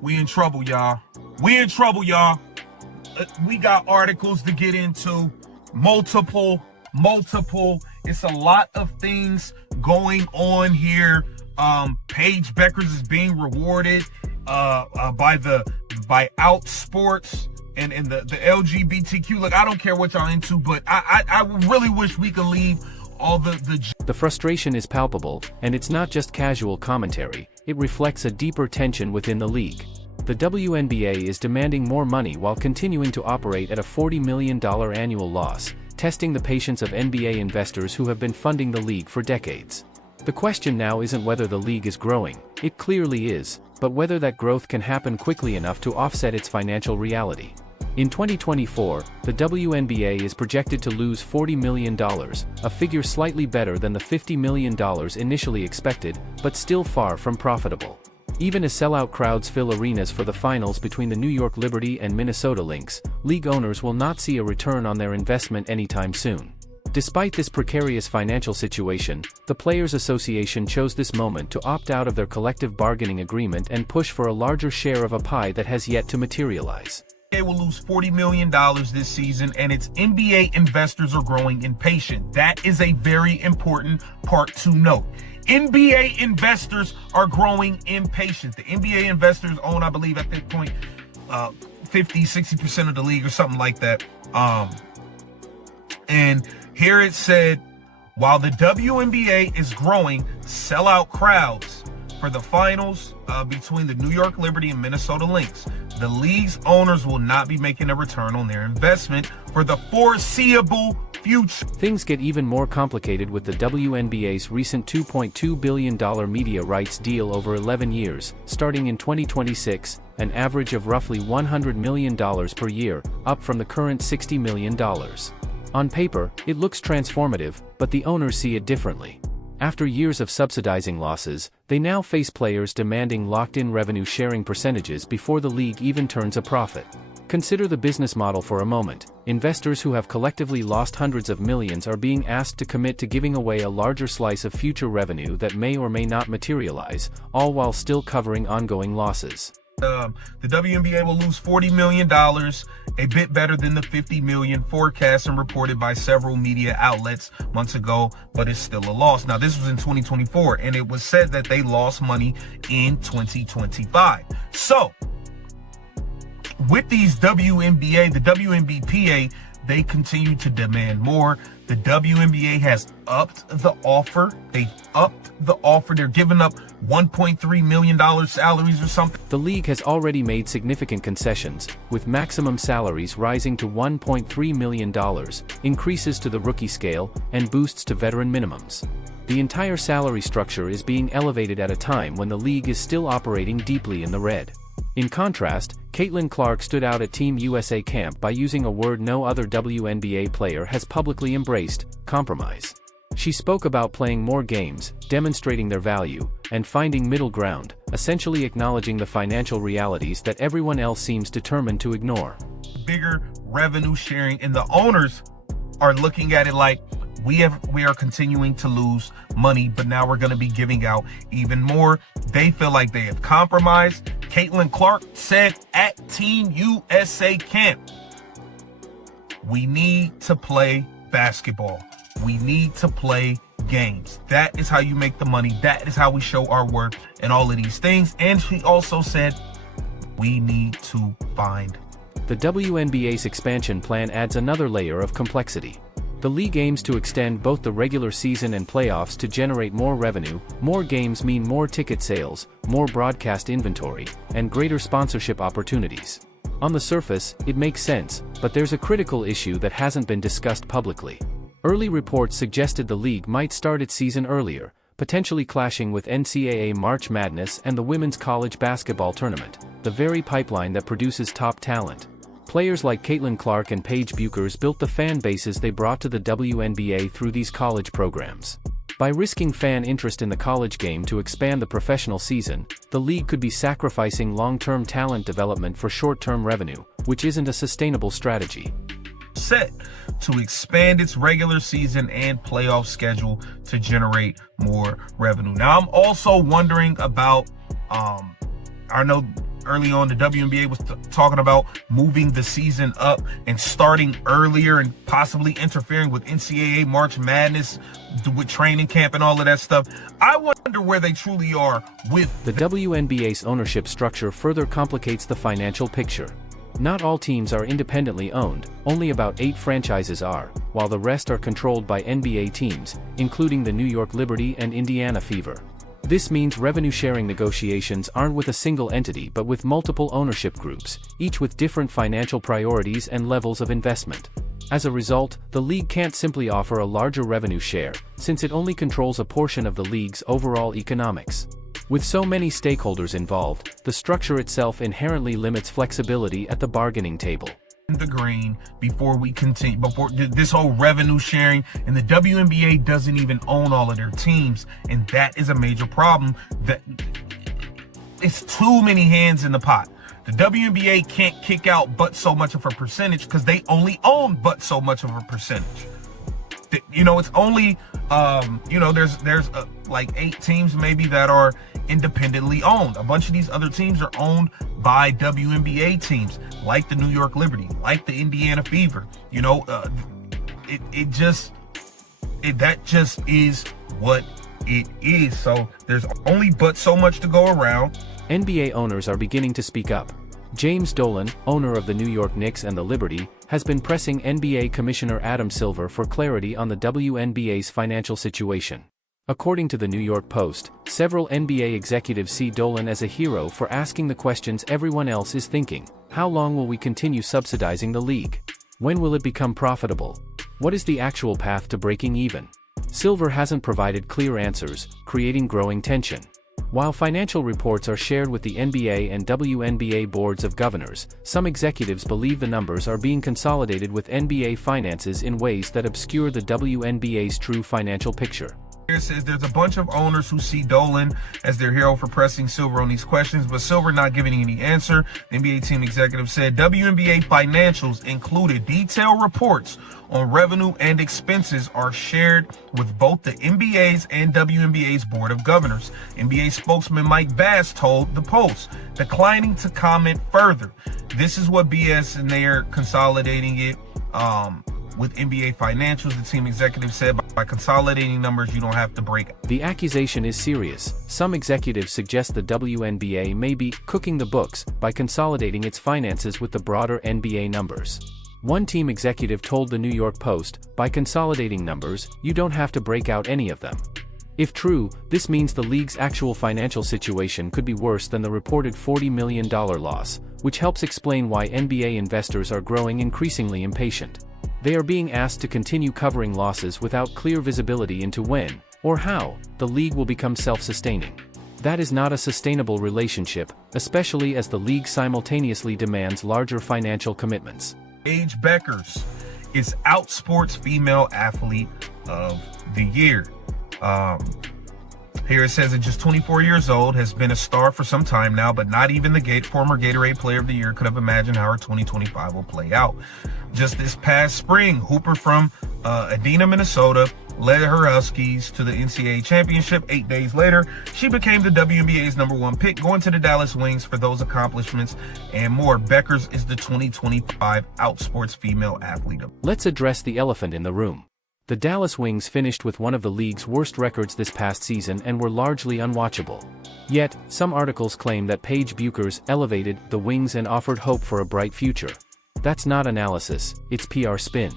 We in trouble, y'all. We in trouble, y'all. We got articles to get into. Multiple. It's a lot of things going on here. Paige Beckers is being rewarded by Out Sports and the LGBTQ. Look, I don't care what y'all into, but I really wish we could leave all the frustration is palpable, and it's not just casual commentary. It reflects a deeper tension within the league. The WNBA is demanding more money while continuing to operate at a $40 million annual loss, testing the patience of NBA investors who have been funding the league for decades. The question now isn't whether the league is growing, it clearly is, but whether that growth can happen quickly enough to offset its financial reality. In 2024, the WNBA is projected to lose $40 million, a figure slightly better than the $50 million initially expected, but still far from profitable. Even as sellout crowds fill arenas for the finals between the New York Liberty and Minnesota Lynx, league owners will not see a return on their investment anytime soon. Despite this precarious financial situation, the Players Association chose this moment to opt out of their collective bargaining agreement and push for a larger share of a pie that has yet to materialize. They will lose $40 million this season, and its NBA investors are growing impatient. That is a very important part to note. NBA investors are growing impatient. The NBA investors own, I believe, at this point, 50-60% of the league or something like that. And here it said, while the WNBA is growing sellout crowds for the finals between the New York Liberty and Minnesota Lynx, the league's owners will not be making a return on their investment for the foreseeable future. Things get even more complicated with the WNBA's recent $2.2 billion media rights deal over 11 years, starting in 2026, an average of roughly $100 million per year, up from the current $60 million. On paper, it looks transformative, but the owners see it differently. After years of subsidizing losses, they now face players demanding locked-in revenue-sharing percentages before the league even turns a profit. Consider the business model for a moment. Investors who have collectively lost hundreds of millions are being asked to commit to giving away a larger slice of future revenue that may or may not materialize, all while still covering ongoing losses. The WNBA will lose $40 million, a bit better than the $50 million forecast and reported by several media outlets months ago, but it's still a loss. Now, this was in 2024, and it was said that they lost money in 2025. So, with these WNBA, the WNBPA, they continue to demand more. The WNBA has upped the offer. They've upped the offer. They're giving up $1.3 million salaries or something. The league has already made significant concessions, with maximum salaries rising to $1.3 million, increases to the rookie scale, and boosts to veteran minimums. The entire salary structure is being elevated at a time when the league is still operating deeply in the red. In contrast, Caitlin Clark stood out at Team USA camp by using a word no other WNBA player has publicly embraced: compromise. She spoke about playing more games, demonstrating their value, and finding middle ground, essentially acknowledging the financial realities that everyone else seems determined to ignore. Bigger revenue sharing, and the owners are looking at it like, we are continuing to lose money, but now we're going to be giving out even more. They feel like they have compromised. Caitlin Clark said at Team USA camp, we need to play basketball. We need to play games. That is how you make the money. That is how we show our worth and all of these things. And she also said, we need to find. The WNBA's expansion plan adds another layer of complexity. The league aims to extend both the regular season and playoffs to generate more revenue. More games mean more ticket sales, more broadcast inventory, and greater sponsorship opportunities. On the surface, it makes sense, but there's a critical issue that hasn't been discussed publicly. Early reports suggested the league might start its season earlier, potentially clashing with NCAA March Madness and the Women's College Basketball Tournament, the very pipeline that produces top talent. Players like Caitlin Clark and Paige Beckers built the fan bases they brought to the WNBA through these college programs. By risking fan interest in the college game to expand the professional season, the league could be sacrificing long-term talent development for short-term revenue, which isn't a sustainable strategy. Set to expand its regular season and playoff schedule to generate more revenue. Now, I'm also wondering about, I know early on, the WNBA was talking about moving the season up and starting earlier and possibly interfering with NCAA March Madness with training camp and all of that stuff. I wonder where they truly are with the WNBA's ownership structure further complicates the financial picture. Not all teams are independently owned, only about 8 franchises are, while the rest are controlled by NBA teams, including the New York Liberty and Indiana Fever. This means revenue-sharing negotiations aren't with a single entity but with multiple ownership groups, each with different financial priorities and levels of investment. As a result, the league can't simply offer a larger revenue share, since it only controls a portion of the league's overall economics. With so many stakeholders involved, the structure itself inherently limits flexibility at the bargaining table. The green before we continue, before this whole revenue sharing, and the WNBA doesn't even own all of their teams, and that is a major problem. That it's too many hands in the pot. The WNBA can't kick out but so much of a percentage because they only own but so much of a percentage. It's only there's like 8 teams maybe that are independently owned. A bunch of these other teams are owned by WNBA teams, like the New York Liberty, like the Indiana Fever. That just is what it is. So there's only but so much to go around. NBA owners are beginning to speak up. James Dolan, owner of the New York Knicks and the Liberty, has been pressing NBA Commissioner Adam Silver for clarity on the WNBA's financial situation. According to the New York Post, several NBA executives see Dolan as a hero for asking the questions everyone else is thinking. How long will we continue subsidizing the league? When will it become profitable? What is the actual path to breaking even? Silver hasn't provided clear answers, creating growing tension. While financial reports are shared with the NBA and WNBA boards of governors, some executives believe the numbers are being consolidated with NBA finances in ways that obscure the WNBA's true financial picture. It says there's a bunch of owners who see Dolan as their hero for pressing Silver on these questions, but Silver not giving any answer. The NBA team executive said WNBA financials included detailed reports on revenue and expenses are shared with both the NBA's and WNBA's board of governors. NBA spokesman Mike Bass told the Post, declining to comment further. This is what BS, and they are consolidating it with NBA financials. The team executive said by consolidating numbers, you don't have to break. The accusation is serious. Some executives suggest the WNBA may be cooking the books by consolidating its finances with the broader NBA numbers. One team executive told the New York Post, by consolidating numbers, you don't have to break out any of them. If true, this means the league's actual financial situation could be worse than the reported $40 million loss, which helps explain why NBA investors are growing increasingly impatient. They are being asked to continue covering losses without clear visibility into when, or how, the league will become self-sustaining. That is not a sustainable relationship, especially as the league simultaneously demands larger financial commitments. Paige Beckers is Outsports Female Athlete of the Year. Here it says at just 24 years old, has been a star for some time now, but not even the former Gatorade Player of the Year could have imagined how her 2025 will play out. Just this past spring, Hooper from Edina, Minnesota, led her Huskies to the NCAA championship. 8 days later, she became the WNBA's #1 pick, going to the Dallas Wings for those accomplishments and more. Beckers is the 2025 Outsports Female Athlete. Let's address the elephant in the room. The Dallas Wings finished with one of the league's worst records this past season and were largely unwatchable. Yet, some articles claim that Paige Beckers elevated the Wings and offered hope for a bright future. That's not analysis, it's PR spin.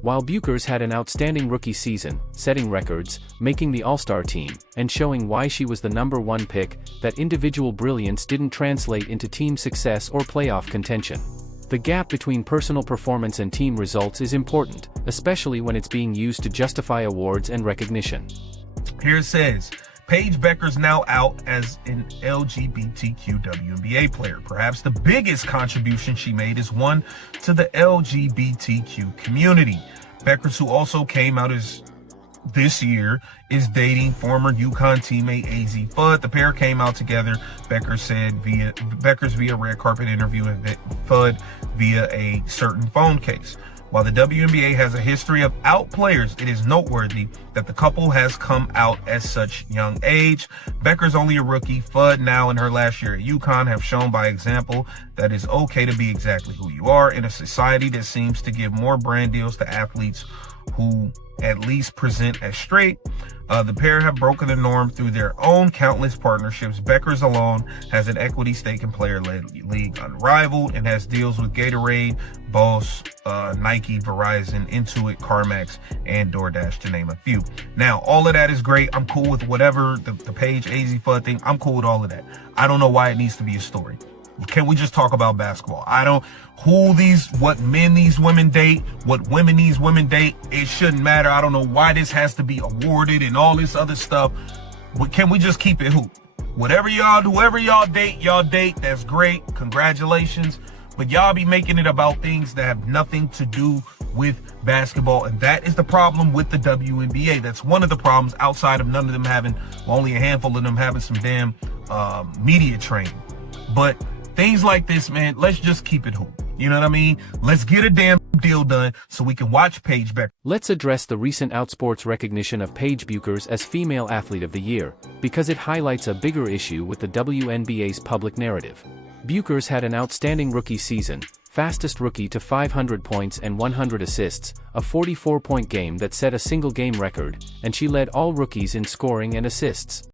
While Beckers had an outstanding rookie season, setting records, making the All-Star team, and showing why she was the #1 pick, that individual brilliance didn't translate into team success or playoff contention. The gap between personal performance and team results is important, especially when it's being used to justify awards and recognition. Here it says, Paige Beckers now out as an LGBTQ WNBA player. Perhaps the biggest contribution she made is one to the LGBTQ community. Beckers, who also came out as this year, is dating former UConn teammate AZ Fudd. The pair came out together, Beckers via red carpet interview, and Fudd via a certain phone case. While the WNBA has a history of out players, it is noteworthy that the couple has come out at such young age. Becker's only a rookie. Fudd, now in her last year at UConn, have shown by example that it's okay to be exactly who you are in a society that seems to give more brand deals to athletes who at least present as straight. The pair have broken the norm through their own countless partnerships. Becker's alone has an equity stake in player-led league unrivaled and has deals with Gatorade, Boss, Nike, Verizon, Intuit, CarMax, and DoorDash, to name a few. Now, all of that is great. I'm cool with whatever the page AZ Fudd thing. I'm cool with all of that. I don't know why it needs to be a story. Can we just talk about basketball? What men these women date, what women these women date, it shouldn't matter. I don't know why this has to be awarded and all this other stuff. But can we just keep it hoop? Whoever y'all date, that's great. Congratulations. But y'all be making it about things that have nothing to do with basketball. And that is the problem with the WNBA. That's one of the problems outside of none of them having, well, only a handful of them having some damn media training. But things like this, man, let's just keep it hoop. You know what I mean? Let's get a damn deal done so we can watch Paige Becker. Let's address the recent Outsports recognition of Paige Bueckers as Female Athlete of the Year, because it highlights a bigger issue with the WNBA's public narrative. Bueckers had an outstanding rookie season, fastest rookie to 500 points and 100 assists, a 44-point game that set a single-game record, and she led all rookies in scoring and assists.